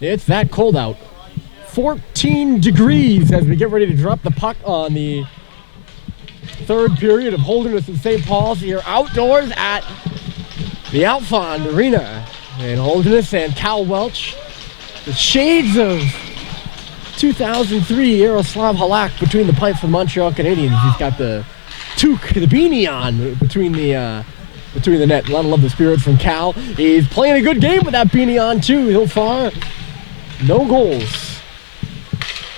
It's that cold out. 14 degrees as we get ready to drop the puck on the third period of Holderness and St. Paul's here outdoors at the Alfond Arena. And Holderness and Cal Welch, the shades of 2003 Yaroslav Halak between the pipes for the Montreal Canadiens. He's got the toque, the beanie on between the net. A lot of love the spirit from Cal. He's playing a good game with that beanie on too. So far, no goals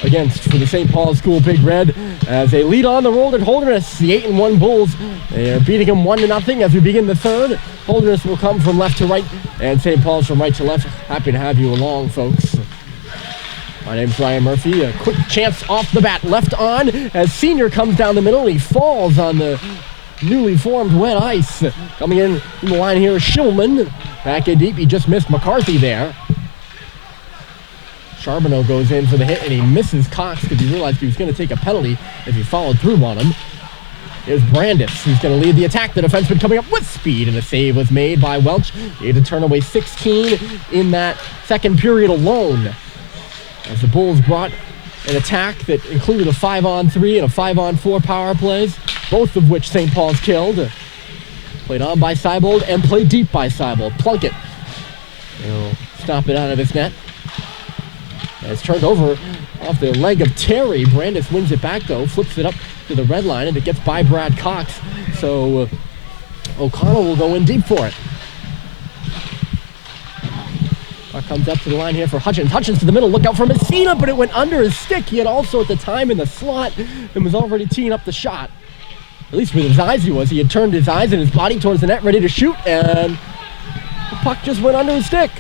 against for the St. Paul School Big Red as they lead on the road at Holderness. The 8-1 Bulls, they are beating them 1-0 as we begin the third. Holderness will come from left to right and St. Paul's from right to left. Happy to have you along, folks. My name's Ryan Murphy. A quick chance off the bat, left on as Senior comes down the middle. He falls on the newly formed wet ice. Coming in the line here is Schillman. Back in deep, he just missed McCarthy there. Charbonneau goes in for the hit and he misses Cox because he realized he was going to take a penalty if he followed through on him. Here's Brandis, who's going to lead the attack. The defenseman coming up with speed, and a save was made by Welch. He had to turn away 16 in that second period alone, as the Bulls brought an attack that included a 5-on-3 and a 5-on-4 power plays, both of which St. Paul's killed. Played on by Seibold and played deep by Seibold. Plunkett, he'll stop it out of his net. It's turned over off the leg of Terry. Brandis wins it back though, flips it up to the red line, and it gets by Brad Cox. So O'Connell will go in deep for it. Puck comes up to the line here for Hutchins. Hutchins to the middle, look out for Messina, but it went under his stick. He had also at the time in the slot and was already teeing up the shot. At least with his eyes he was. He had turned his eyes and his body towards the net, ready to shoot, and the puck just went under his stick.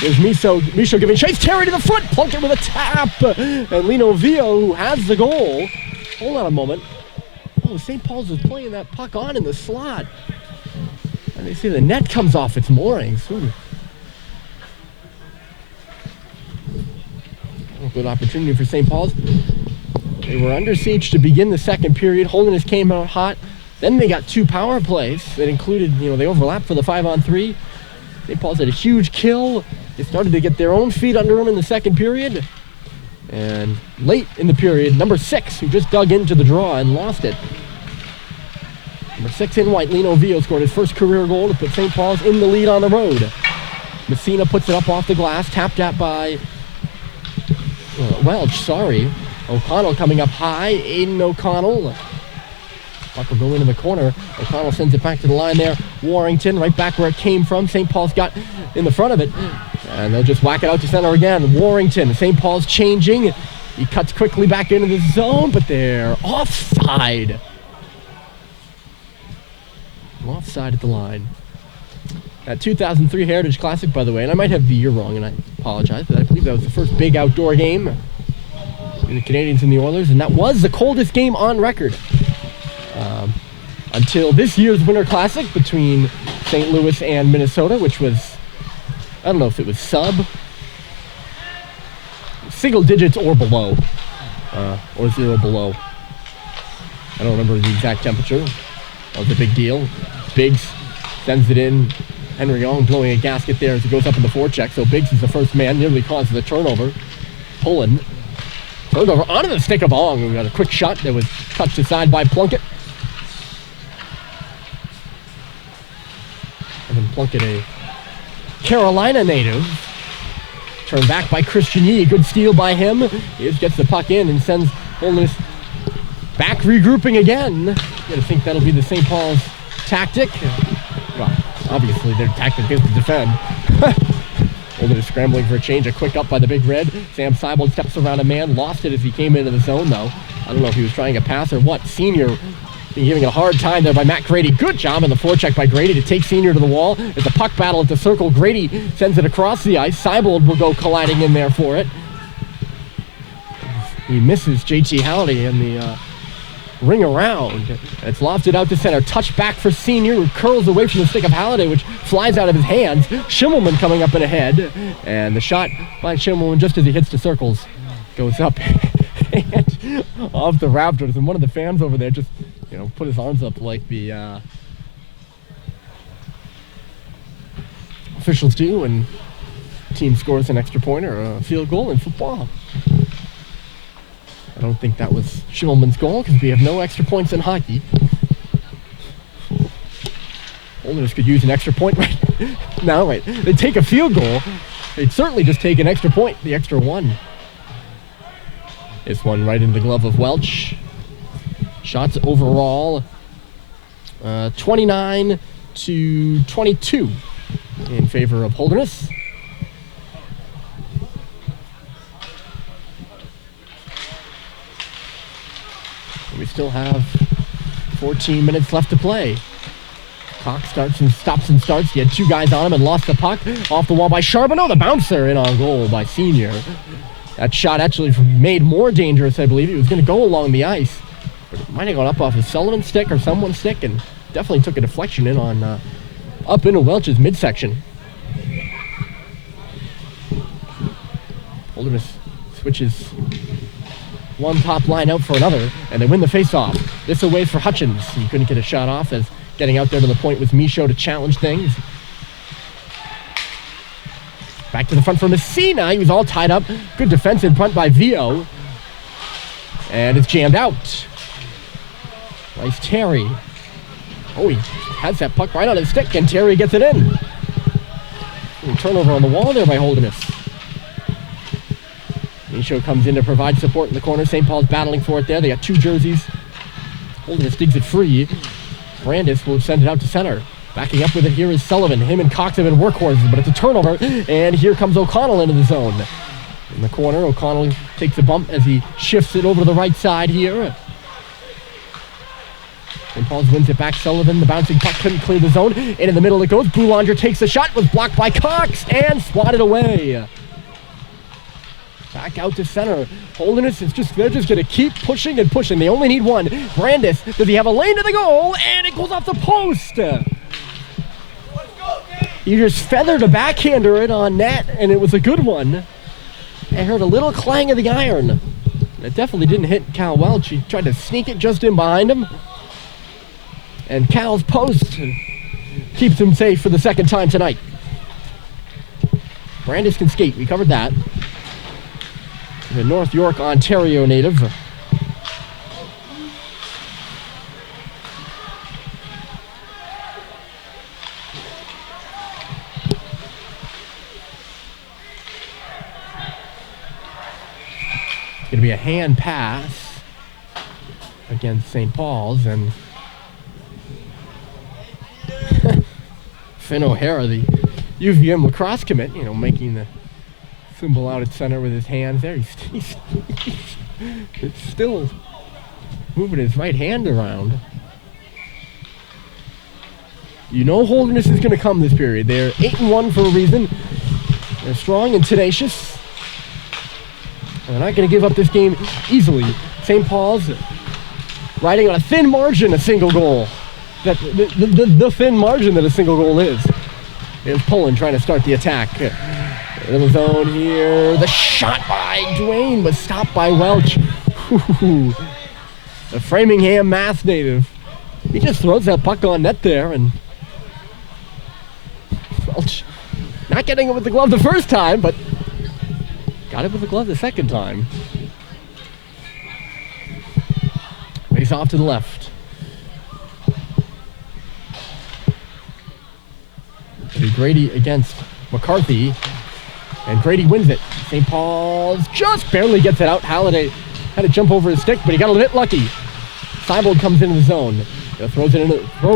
There's Micho giving chase. Terry to the front. Plunkett with a tap. And Lino Vio, who has the goal. Hold on a moment. Oh, St. Paul's was playing that puck on in the slot. And they see the net comes off its moorings. Ooh. Oh, good opportunity for St. Paul's. They were under siege to begin the second period. Holderness came out hot. Then they got two power plays that included, they overlapped for the 5-on-3. St. Paul's had a huge kill. They started to get their own feet under them in the second period. And late in the period, number 6, who just dug into the draw and lost it. Number 6 in white, Lino Vio scored his first career goal to put St. Paul's in the lead on the road. Messina puts it up off the glass, tapped at by Welch, sorry. O'Connell coming up high, Aiden O'Connell. Puck will go into the corner. O'Connell sends it back to the line there. Warrington right back where it came from. St. Paul's got in the front of it. And they'll just whack it out to center again. Warrington, St. Paul's changing. He cuts quickly back into the zone, but they're offside. Offside at the line. That 2003 Heritage Classic, by the way, and I might have the year wrong, and I apologize, but I believe that was the first big outdoor game in the Canadiens and the Oilers, and that was the coldest game on record. Until this year's Winter Classic between St. Louis and Minnesota, which was, I don't know if it was single digits or below, or 0 below. I don't remember the exact temperature. That was a big deal. Biggs sends it in. Henry Young blowing a gasket there as it goes up in the forecheck. So Biggs is the first man, nearly causes a turnover. Pullen. Turnover onto the stick of Ong. We got a quick shot that was touched aside by Plunkett. Evan Plunkett, a Carolina native. Turned back by Christian Yee. Good steal by him. He just gets the puck in and sends Holderness back regrouping again. You gotta think that'll be the St. Paul's tactic. Well, obviously their tactic is to defend. Holderness scrambling for a change. A quick up by the Big Red. Sam Seibold steps around a man. Lost it as he came into the zone, though. I don't know if he was trying a pass or what. Senior being giving a hard time there by Matt Grady. Good job in the forecheck by Grady to take Senior to the wall. It's a puck battle at the circle. Grady sends it across the ice. Seibold will go colliding in there for it. He misses JT Halliday in the ring around. It's lofted out to center. Touch back for Senior, who curls away from the stick of Halliday, which flies out of his hands. Schimmelman coming up in ahead. And the shot by Schimmelman just as he hits the circles goes up and off the Raptors. And one of the fans over there just, put his arms up like the officials do and team scores an extra point or a field goal in football. I don't think that was Schimmelman's goal because we have no extra points in hockey. Holderness could use an extra point right now. Right, they take a field goal. They'd certainly just take an extra point, the extra one. This one right into the glove of Welch. Shots overall, 29 to 22 in favor of Holderness. We still have 14 minutes left to play. Cox stops and starts. He had two guys on him and lost the puck. Off the wall by Charbonneau. The bouncer in on goal by Senior. That shot actually made more dangerous, I believe. He was going to go along the ice. But it might have gone up off of Sullivan's stick or someone's stick and definitely took a deflection in on up into Welch's midsection. Holderness switches one top line out for another, and they win the faceoff. This away for Hutchins. He couldn't get a shot off as getting out there to the point with Michaud to challenge things. Back to the front for Messina. He was all tied up. Good defense in front by Vio. And it's jammed out. Nice Terry. Oh, he has that puck right on his stick, and Terry gets it in. Turnover on the wall there by Holderness. Michaud comes in to provide support in the corner. St. Paul's battling for it there. They got two jerseys. Holderness digs it free. Brandis will send it out to center. Backing up with it here is Sullivan. Him and Cox have been workhorses, but it's a turnover. And here comes O'Connell into the zone. In the corner, O'Connell takes a bump as he shifts it over to the right side here. St. Paul's wins it back. Sullivan, the bouncing puck, couldn't clear the zone. And in the middle it goes. Boulanger takes the shot, was blocked by Cox, and swatted away. Back out to center. Holderness is they're just going to keep pushing and pushing. They only need one. Brandis, does he have a lane to the goal? And it goes off the post. He just feathered a backhander it on net, and it was a good one. I heard a little clang of the iron. It definitely didn't hit Cal Welch. He tried to sneak it just in behind him. And Cal's post keeps him safe for the second time tonight. Brandis can skate. We covered that. The North York, Ontario native. It's going to be a hand pass against St. Paul's, and Finn O'Hara, the UVM lacrosse commit, making the symbol out at center with his hands there. He's still moving his right hand around. Holderness is going to come this period. They're 8-1 for a reason. They're strong and tenacious. And they're not going to give up this game easily. St. Paul's riding on a thin margin, a single goal. The thin margin that a single goal is. Here's Pullen trying to start the attack. In the zone here. The shot by Duane was stopped by Welch. The Framingham Mass native. He just throws that puck on net there, and Welch not getting it with the glove the first time, but got it with the glove the second time. Face off to the left. Grady against McCarthy. And Grady wins it. St. Paul's just barely gets it out. Halliday had to jump over his stick, but he got a bit lucky. Seibold comes into the zone. Throw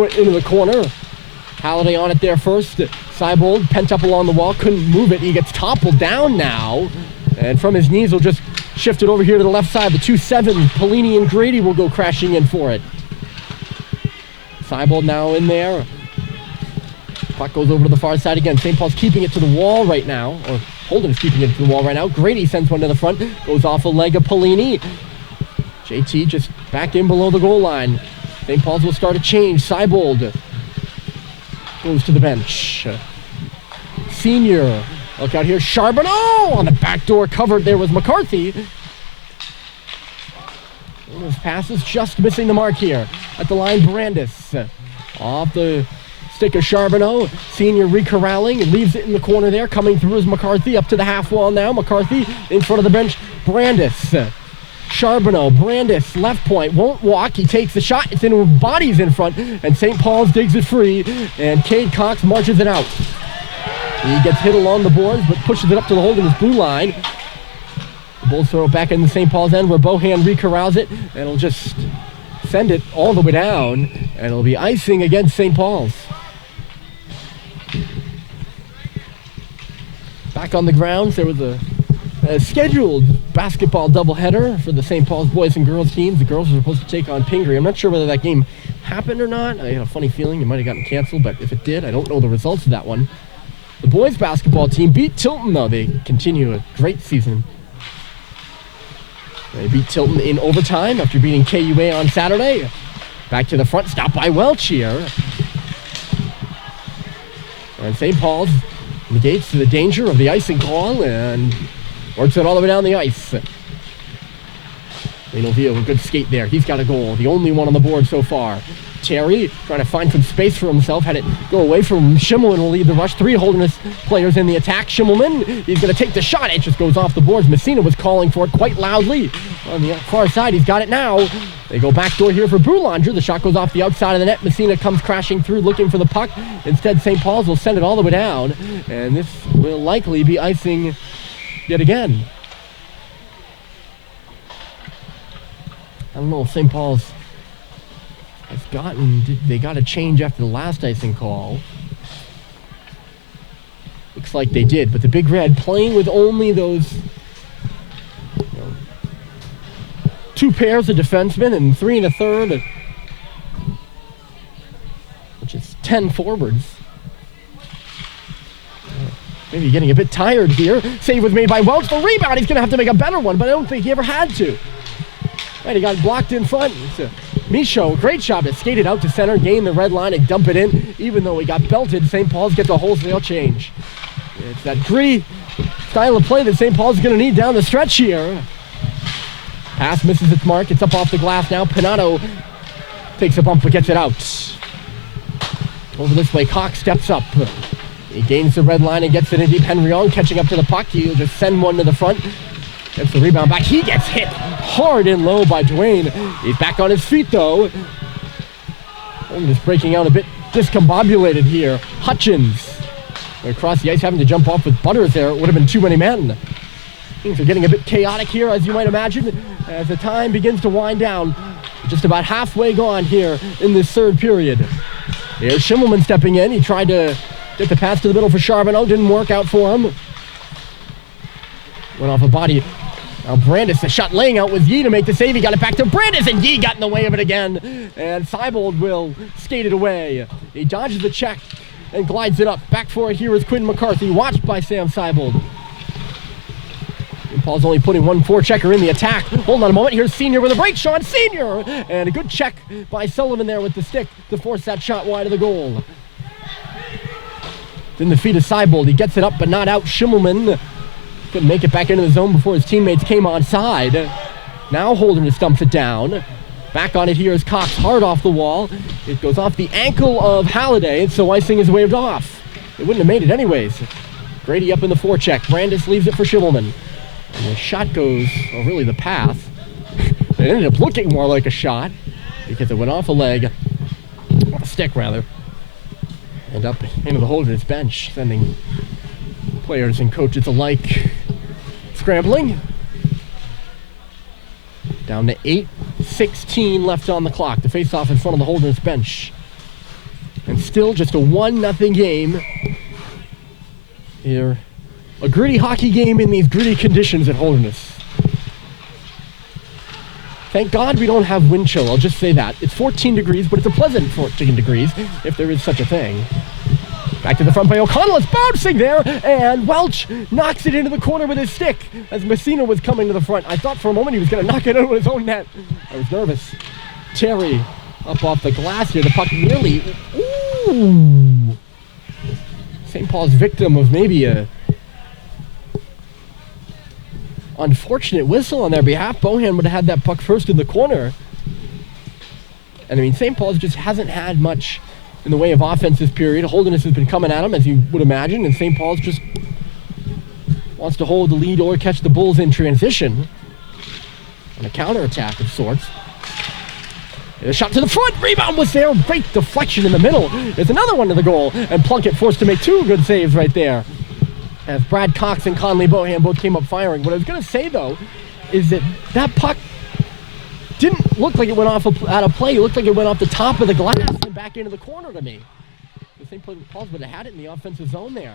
it into the corner. Halliday on it there first. Seibold pent up along the wall, couldn't move it. He gets toppled down now. And from his knees, he'll just shift it over here to the left side. The 2-7, Pelini and Grady will go crashing in for it. Seibold now in there. Puck goes over to the far side again. St. Paul's keeping it to the wall right now. Or Holderness keeping it to the wall right now. Grady sends one to the front. Goes off a leg of Pelini. JT just back in below the goal line. St. Paul's will start a change. Seibold goes to the bench. Senior. Look out here. Charbonneau on the back door. Covered there was McCarthy. Those passes just missing the mark here. At the line, Brandis. Off the Stick of Charbonneau. Senior re-corralling and leaves it in the corner there. Coming through is McCarthy up to the half wall now. McCarthy in front of the bench. Brandis. Charbonneau. Brandis, left point. Won't walk. He takes the shot. It's in bodies in front. And St. Paul's digs it free. And Cade Cox marches it out. He gets hit along the boards, but pushes it up to the Holderness blue line. The Bulls throw it back in the St. Paul's end where Bohan re-corrals it, and it'll just send it all the way down, and it'll be icing against St. Paul's. Back on the grounds, there was a scheduled basketball doubleheader for the St. Paul's boys and girls teams. The girls were supposed to take on Pingree. I'm not sure whether that game happened or not. I had a funny feeling it might have gotten canceled, but if it did, I don't know the results of that one. The boys basketball team beat Tilton, though. They continue a great season. They beat Tilton in overtime after beating KUA on Saturday. Back to the front, stopped by Welch here. And St. Paul's negates the danger of the icing call and works it all the way down the ice. Lino Villa with a good skate there. He's got a goal, the only one on the board so far. Terry trying to find some space for himself, had it go away from Schimmelman, will lead the rush. 3 Holderness players in the attack. Schimmelman, he's going to take the shot. It just goes off the boards. Messina was calling for it quite loudly. On the far side, he's got it now. They go backdoor here for Boulanger. The shot goes off the outside of the net. Messina comes crashing through looking for the puck. Instead, St. Paul's will send it all the way down. And this will likely be icing yet again. I don't know if St. Paul's they got a change after the last icing call. Looks like they did, but the Big Red playing with only those 2 pairs of defensemen and 3 and a third, which is 10 forwards. Maybe getting a bit tired here. Save was made by Welch. The rebound, he's going to have to make a better one, but I don't think he ever had to. Right, he got blocked in front. Michaud, great job to skate it out to center, gain the red line and dump it in. Even though he got belted, St. Paul's gets a wholesale change. It's that gritty style of play that St. Paul's going to need down the stretch here. Pass misses its mark. It's up off the glass now. Pinato takes a bump but gets it out. Over this way, Cox steps up. He gains the red line and gets it in deep. Henrion catching up to the puck. He'll just send one to the front. Gets the rebound back. He gets hit hard and low by Dwayne. He's back on his feet, though. I'm just breaking out a bit discombobulated here. Hutchins across the ice having to jump off with Butters there. It would have been too many men. Things are getting a bit chaotic here, as you might imagine, as the time begins to wind down. Just about halfway gone here in this third period. Here's Schimmelman stepping in. He tried to get the pass to the middle for Charbonneau. Didn't work out for him. Went off a body. Now Brandis, the shot laying out with Yee to make the save. He got it back to Brandis, and Yee got in the way of it again. And Seibold will skate it away. He dodges the check and glides it up. Back for it here is Quinn McCarthy, watched by Sam Seibold. And Paul's only putting 1 forechecker in the attack. Hold on a moment. Here's Senior with a break. Sean Senior. And a good check by Sullivan there with the stick to force that shot wide of the goal. Then the feet of Seibold. He gets it up but not out. Schimmelman couldn't make it back into the zone before his teammates came onside. Now Holderness dumps it down. Back on it here is Cox, hard off the wall. It goes off the ankle of Halliday, and so icing is waved off. It wouldn't have made it anyways. Grady up in the forecheck. Brandis leaves it for Schimmelman. And the shot goes, or really the pass. It ended up looking more like a shot because it went off a leg, off a stick rather, and up into the Holderness bench, sending players and coaches alike scrambling. Down to 8:16 left on the clock. The face-off in front of the Holderness bench. And still just a 1-0 game. Here, a gritty hockey game in these gritty conditions at Holderness. Thank God we don't have wind chill, I'll just say that. It's 14 degrees, but it's a pleasant 14 degrees, if there is such a thing. Back to the front by O'Connell, it's bouncing there, and Welch knocks it into the corner with his stick as Messina was coming to the front. I thought for a moment he was going to knock it into his own net. I was nervous. Terry up off the glass here, the puck nearly, ooh. St. Paul's victim of maybe a unfortunate whistle on their behalf. Bohan would have had that puck first in the corner. And I mean, St. Paul's just hasn't had much in the way of offense this period. Holderness has been coming at him, as you would imagine, and St. Paul's just wants to hold the lead or catch the Bulls in transition on a counterattack of sorts. And a shot to the front, rebound was there, great deflection in the middle. There's another one to the goal, and Plunkett forced to make two good saves right there, as Brad Cox and Conley Bohan both came up firing. What I was going to say, though, is that puck didn't look like it went off out of play. It looked like it went off the top of the glass and back into the corner to me. The St. Paul's would have had it in the offensive zone there.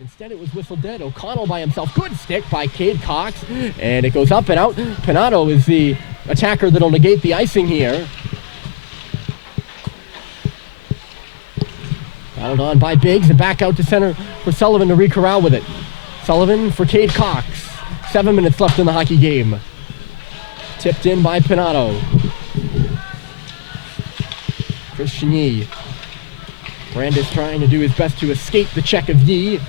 Instead, it was whistled dead. O'Connell by himself. Good stick by Cade Cox. And it goes up and out. Pinato is the attacker that'll negate the icing here. Battled on by Biggs and back out to center for Sullivan to re-corral with it. Sullivan for Cade Cox. 7 minutes left in the hockey game. Tipped in by Pinato. Christian Yee. Brandis trying to do his best to escape the check of Yee.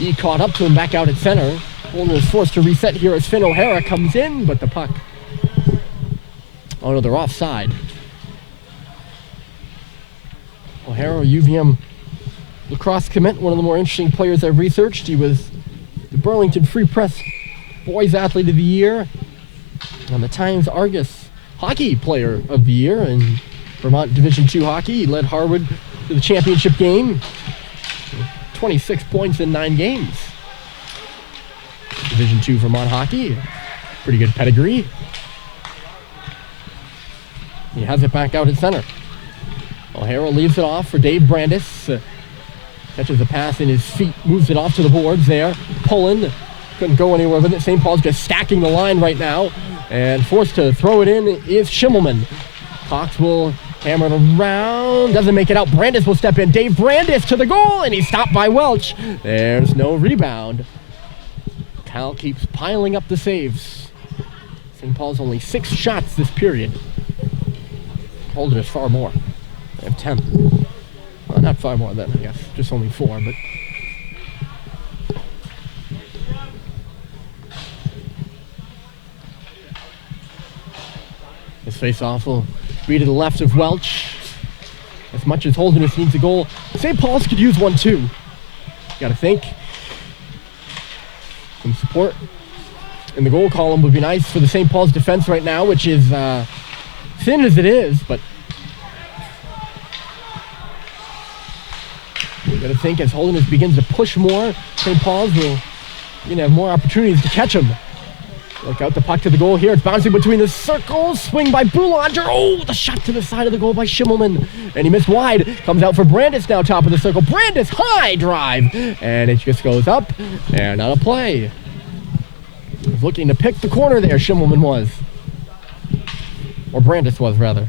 Yee caught up to him back out at center. Holderness is forced to reset here as Finn O'Hara comes in, but the puck. Oh no, they're offside. O'Hara, UVM lacrosse commit, one of the more interesting players I've researched. He was the Burlington Free Press Boys Athlete of the Year and the Times Argus Hockey Player of the Year in Vermont Division II hockey. He led Harwood to the championship game. 26 points in 9 games. Division II Vermont hockey. Pretty good pedigree. He has it back out at center. O'Hara leaves it off for Dave Brandis. Catches a pass in his feet, moves it off to the boards there. Pullen couldn't go anywhere with it. St. Paul's just stacking the line right now. And forced to throw it in is Schimmelman. Cox will hammer it around. Doesn't make it out. Brandis will step in. Dave Brandis to the goal, and he's stopped by Welch. There's no rebound. Cal keeps piling up the saves. St. Paul's only 6 shots this period. Holderness far more. They have 10. Well, not far more then, I guess. Just only 4, but... This face-off will be to the left of Welch. As much as Holderness needs a goal, St. Paul's could use one too. Gotta think. Some support in the goal column would be nice for the St. Paul's defense right now, which is thin as it is, but you gotta think as Holderness begins to push more, St. Paul's will have more opportunities to catch him. Look out the puck to the goal here. It's bouncing between the circles. Swing by Boulanger. Oh, the shot to the side of the goal by Schimmelman. And he missed wide. Comes out for Brandis now, top of the circle. Brandis, high drive. And it just goes up. And out of play. Was looking to pick the corner there, Schimmelman was. Or Brandis was, rather.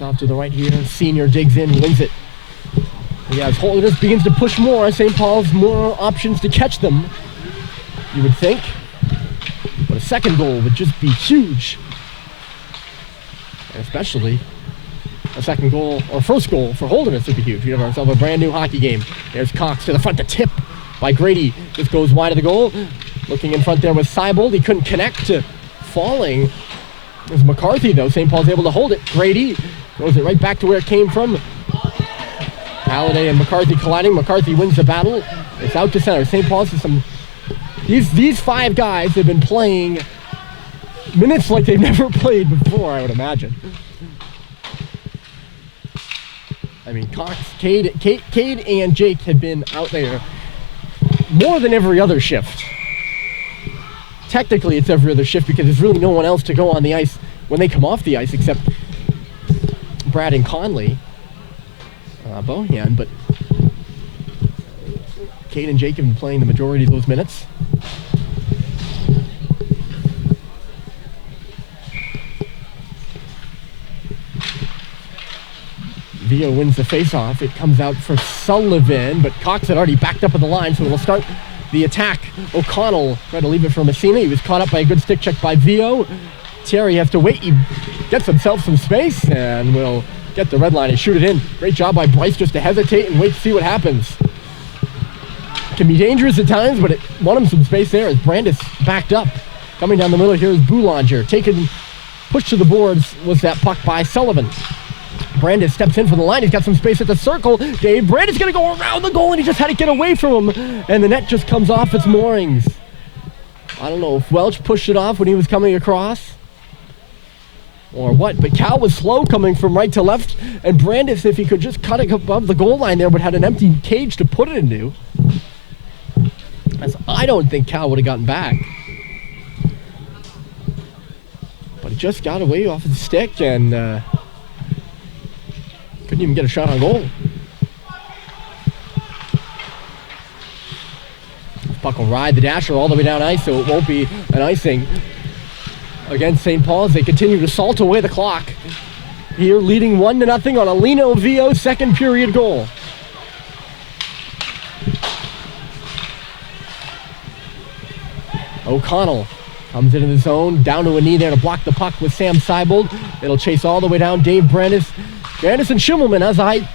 Off to the right here. Senior digs in, wins it. Yeah, as Holderness begins to push more, St. Paul's more options to catch them, you would think. But a second goal would just be huge. And especially a second goal, or first goal for Holderness would be huge. We have ourselves a brand new hockey game. There's Cox to the front, the tip by Grady. Just goes wide of the goal. Looking in front there was Seibold. He couldn't connect to falling. It was McCarthy, though. St. Paul's able to hold it. Grady throws it right back to where it came from. Halliday and McCarthy colliding. McCarthy wins the battle. It's out to center. St. Paul's has some... These 5 guys have been playing minutes like they've never played before, I would imagine. I mean, Cox, Cade and Jake had been out there more than every other shift. Technically, it's every other shift because there's really no one else to go on the ice when they come off the ice except Brad and Conley. Bohan, but Cade and Jake have been playing the majority of those minutes. Vio wins the faceoff. It comes out for Sullivan, but Cox had already backed up at the line, so it'll start the attack. O'Connell tried to leave it for Messina. He was caught up by a good stick check by Vio. Terry has to wait. He gets himself some space and will get the red line and shoot it in. Great job by Bryce just to hesitate and wait to see what happens. Can be dangerous at times, but it won him some space there as Brandis backed up. Coming down the middle here is Boulanger. Pushed to the boards was that puck by Sullivan. Brandis steps in for the line. He's got some space at the circle. Dave Brandis going to go around the goal, and he just had to get away from him. And the net just comes off its moorings. I don't know if Welch pushed it off when he was coming across or what, but Cal was slow coming from right to left, and Brandis, if he could just cut it above the goal line there, would have had an empty cage to put it into. As I don't think Cal would have gotten back. But he just got away off his stick and couldn't even get a shot on goal. Puck will ride the dasher all the way down ice, so it won't be an icing against St. Paul's. They continue to salt away the clock. Here, leading 1-0 on a Lino Vio second period goal. O'Connell comes into the zone, down to a knee there to block the puck with Sam Seibold. It'll chase all the way down. Dave Brandis. Brandis and Schimmelman, as I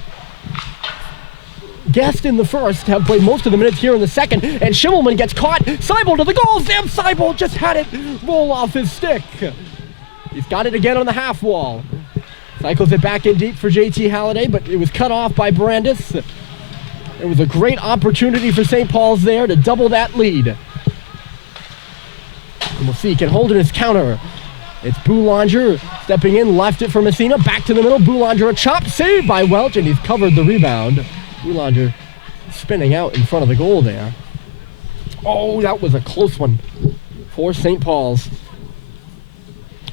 guessed in the first, have played most of the minutes here in the second, and Schimmelman gets caught. Seibold to the goal. Sam Seibold just had it roll off his stick. He's got it again on the half wall. Cycles it back in deep for JT Halliday, but it was cut off by Brandis. It was a great opportunity for St. Paul's there to double that lead. And we'll see, can Holderness counter? It's Boulanger stepping in, left it for Messina, back to the middle. Boulanger, a chop save by Welch, and he's covered the rebound. Boulanger spinning out in front of the goal there. Oh, that was a close one for St. Paul's.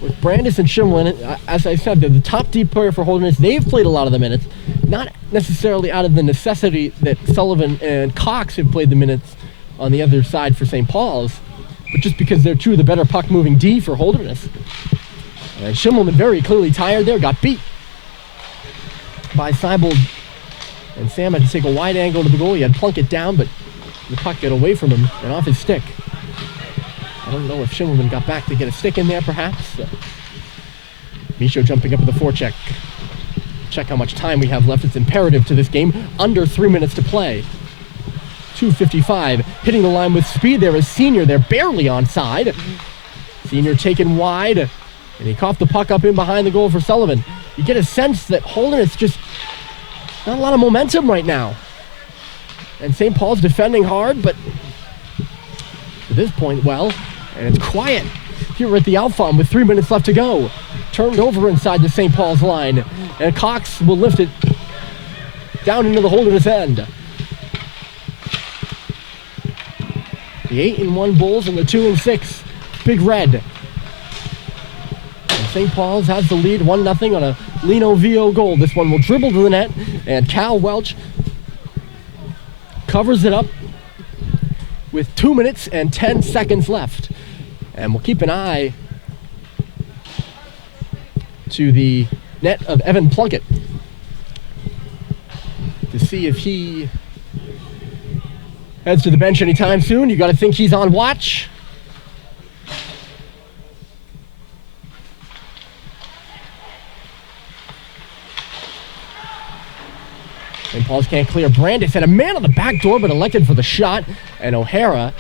With Brandis and Schimmelman, as I said, they're the top deep player for Holderness. They've played a lot of the minutes, not necessarily out of the necessity that Sullivan and Cox have played the minutes on the other side for St. Paul's, but just because they're two of the better puck-moving D for Holderness. And Schimmelman very clearly tired there, got beat by Seibold. And Sam had to take a wide angle to the goal. He had Plunkett down, but the puck got away from him and off his stick. I don't know if Schimmelman got back to get a stick in there, perhaps. Michaud jumping up with the forecheck. Check how much time we have left. It's imperative to this game. Under 3 minutes to play. 2:55. Hitting the line with speed there is Senior. They're barely onside. Senior taken wide, and he coughed the puck up in behind the goal for Sullivan. You get a sense that Holderness just not a lot of momentum right now. And St. Paul's defending hard, but to this point, well, and it's quiet here at the Alfond with 3 minutes left to go. Turned over inside the St. Paul's line, and Cox will lift it down into the Holderness end. The 8-1 Bulls and the 2-6 Big Red. And St. Paul's has the lead 1-0 on a Lino Vio goal. This one will dribble to the net, and Cal Welch covers it up with 2 minutes and 10 seconds left. And we'll keep an eye to the net of Evan Plunkett to see if he heads to the bench anytime soon. You got to think he's on watch. St. Paul's can't clear. Brandis had a man on the back door, but elected for the shot. And O'Hara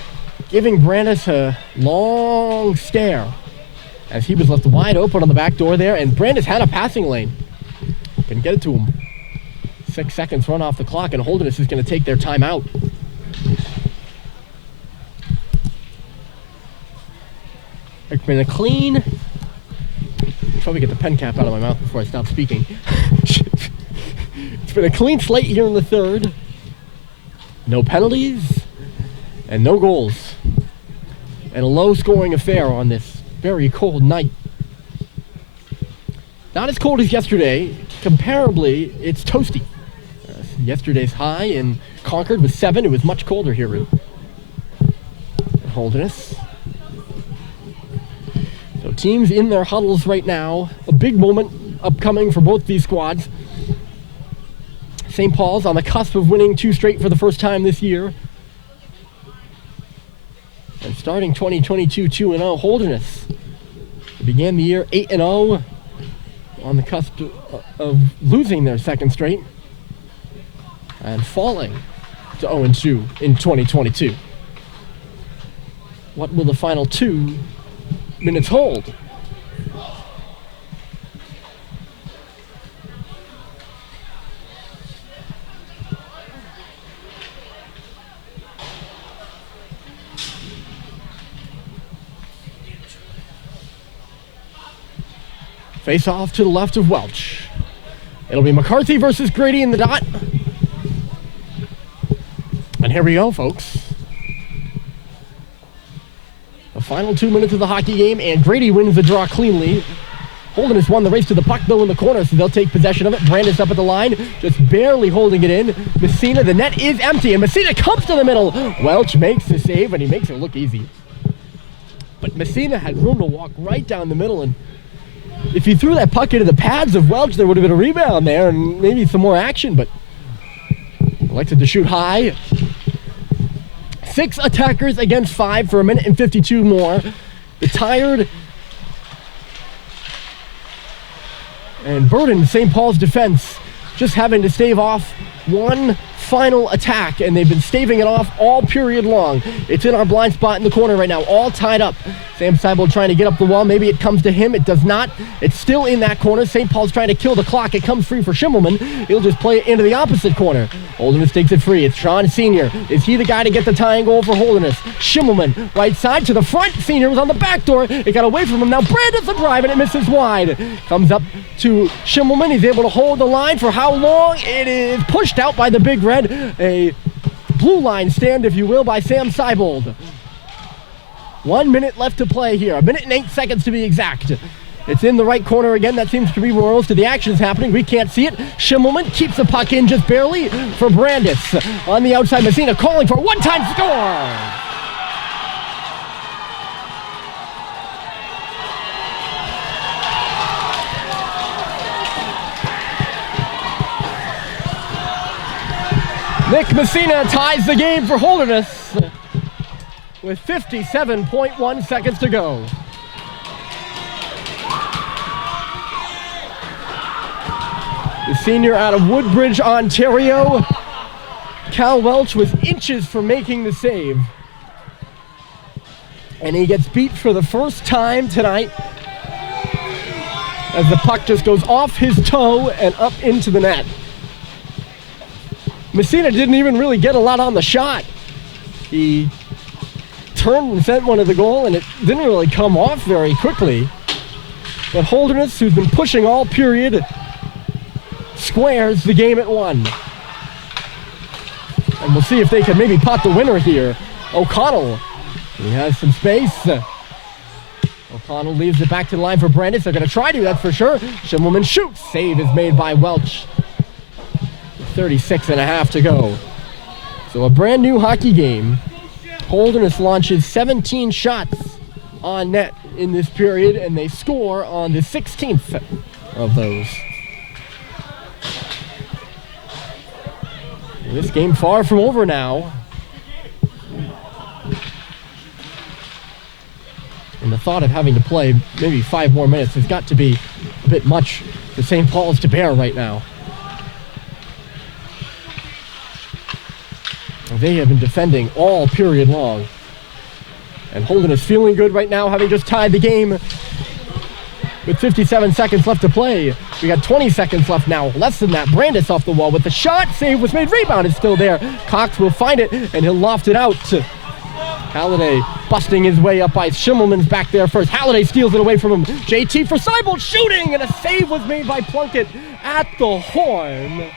giving Brandis a long stare as he was left wide open on the back door there. And Brandis had a passing lane. Can get it to him. 6 seconds run off the clock, and Holderness is going to take their time out. It's been a clean... I'll probably get the pen cap out of my mouth before I stop speaking. It's been a clean slate here in the third. No penalties and no goals. And a low-scoring affair on this very cold night. Not as cold as yesterday. Comparably, it's toasty. Yesterday's high in Concord was 7. It was much colder here in Holderness. So teams in their huddles right now. A big moment upcoming for both these squads. St. Paul's on the cusp of winning 2 straight for the first time this year. And starting 2022 2-0, Holderness began the year 8-0. on the cusp of losing their second straight and falling to 0-2 in 2022. What will the final 2 minutes hold? Face off to the left of Welch. It'll be McCarthy versus Grady in the dot. And here we go, folks. The final 2 minutes of the hockey game, and Grady wins the draw cleanly. Holderness won the race to the puck, though, in the corner, so they'll take possession of it. Brandis up at the line, just barely holding it in. Messina, the net is empty, and Messina comes to the middle. Welch makes the save, and he makes it look easy. But Messina had room to walk right down the middle, and if he threw that puck into the pads of Welch, there would have been a rebound there and maybe some more action, but elected to shoot high. 6 attackers against 5 for 1 minute and 52 more. The tired and burdened St. Paul's defense just having to stave off one final attack, and they've been staving it off all period long. It's in our blind spot in the corner right now, all tied up. Sam Seibold trying to get up the wall. Maybe it comes to him. It does not. It's still in that corner. St. Paul's trying to kill the clock. It comes free for Schimmelman. He'll just play it into the opposite corner. Holderness takes it free. It's Sean Sr. Is he the guy to get the tying goal for Holderness? Schimmelman, right side to the front. Sr. was on the back door. It got away from him. Now Brandis the drive, and it misses wide. Comes up to Schimmelman. He's able to hold the line for how long? It is pushed out by the Big Red. A blue line stand, if you will, by Sam Seibold. 1 minute left to play here. 1 minute and 8 seconds to be exact. It's in the right corner again. That seems to be where most of the action is happening. We can't see it. Schimmelman keeps the puck in just barely for Brandis. On the outside, Messina calling for a one-time score. Nick Messina ties the game for Holderness with 57.1 seconds to go. The senior out of Woodbridge, Ontario, Cal Welch, was inches from making the save. And he gets beat for the first time tonight as the puck just goes off his toe and up into the net. Messina didn't even really get a lot on the shot. He turned and sent one to the goal, and it didn't really come off very quickly. But Holderness, who's been pushing all period, squares the game at 1. And we'll see if they can maybe pot the winner here. O'Connell, he has some space. O'Connell leaves it back to the line for Brandis. They're going to try to, that's for sure. Schimmelman shoots. Save is made by Welch. 36 and a half to go. So a brand new hockey game. Holderness launches 17 shots on net in this period, and they score on the 16th of those. This game far from over now. And the thought of having to play maybe 5 more minutes has got to be a bit much for St. Paul's to bear right now. They have been defending all period long. And Holderness feeling good right now, having just tied the game with 57 seconds left to play. We got 20 seconds left now. Less than that. Brandis off the wall with the shot. Save was made. Rebound is still there. Cox will find it, and he'll loft it out. Halliday busting his way up ice. Schimmelman's back there first. Halliday steals it away from him. JT for Seibold shooting, and a save was made by Plunkett at the horn.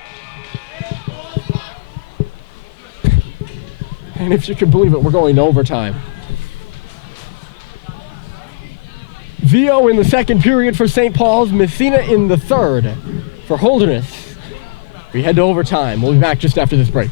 And if you can believe it, we're going to overtime. Vio in the second period for St. Paul's. Messina in the third for Holderness. We head to overtime. We'll be back just after this break.